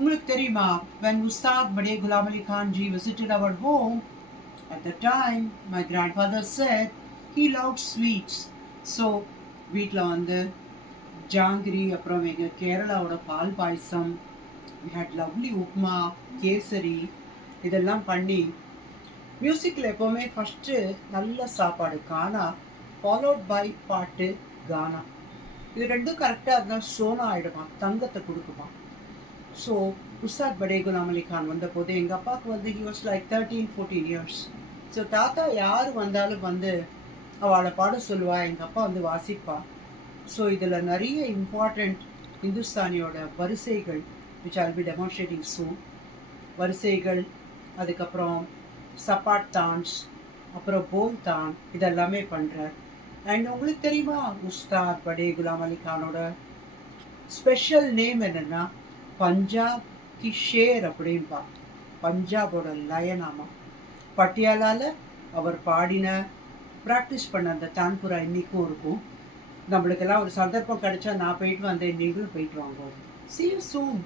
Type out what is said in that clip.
உங்களுக்கு தெரியுமா, when Ustad Bade Ghulam Ali Khan ji visited our home, at the time my grandfather said he loved sweets. So வீட்டில் வந்து ஜாங்கிரி, அப்புறம் எங்கள் கேரளாவோட பால் பாயசம், we had lovely upma, kesari, இதெல்லாம் பண்ணி மியூசிக்கில் எப்போவுமே ஃபஸ்ட்டு நல்ல சாப்பாடு கானா, ஃபாலோட் பை பாட்டு கானா. இது ரெண்டும் கரெக்டாக இருந்தால் சோனா ஆகிடுமா, தங்கத்தை கொடுக்குமா. ஸோ உஸ்தாத் படே குலாம் அலி கான் வந்தபோது எங்கள் அப்பாவுக்கு வந்து he was like 13-14 years. So தாத்தா யார் வந்தாலும் வந்து அவளை பாட சொல்லுவா, எங்கள் அப்பா வந்து வாசிப்பா. ஸோ இதில் நிறைய இம்பார்ட்டண்ட் இந்துஸ்தானியோட வரிசைகள் which I'll be demonstrating soon. வரிசைகள், அதுக்கப்புறம் சப்பாட் தான்ஸ், அப்புறம் போல் தான், இதெல்லாமே பண்ணுறார். அண்ட் உங்களுக்கு தெரியுமா, உஸ்தாத் படே குலாம் அலி கானோட ஸ்பெஷல் நேம் என்னென்னா பஞ்சாப் கி ஷேர் அப்படின்பா. பஞ்சாபோட லயனாமா. பட்டியாலாவில் அவர் பாடின ப்ராக்டிஸ் பண்ண அந்த தான்புரா இன்றைக்கும் இருக்கும். நம்மளுக்கெல்லாம் ஒரு சந்தர்ப்பம் கிடைச்சா நான் போயிட்டு வந்தேன், நீங்களும் போயிட்டு வாங்க. See you soon.